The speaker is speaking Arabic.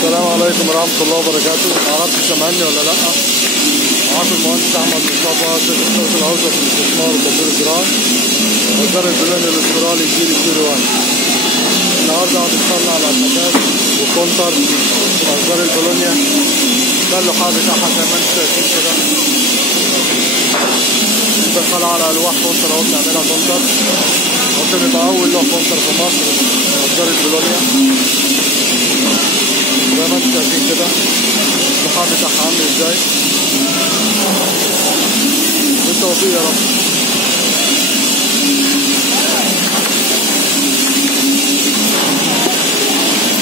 السلام عليكم ورحمة الله وبركاته. معرفش سامعني ولا لأ. معاكم المهندس أحمد مصطفى، شركة الشرق الأوسط للاستثمار والتطوير الزراعي، مصدر البلان الاسترالي 001. النهارده هنصنع الأساسات والكونتر مصدر البولونيا. ده اللحاف بتاعها زي ما انتم شايفين كده. ندخلها على ألواح كونتر أهو، بنعملها كونتر. ممكن يبقى أول لوح كونتر في مصر مصدر البولونيا. زي ما انتم شايفين كده اللحاف بتاعها عامل ازاي. بالتوفيق يا رب.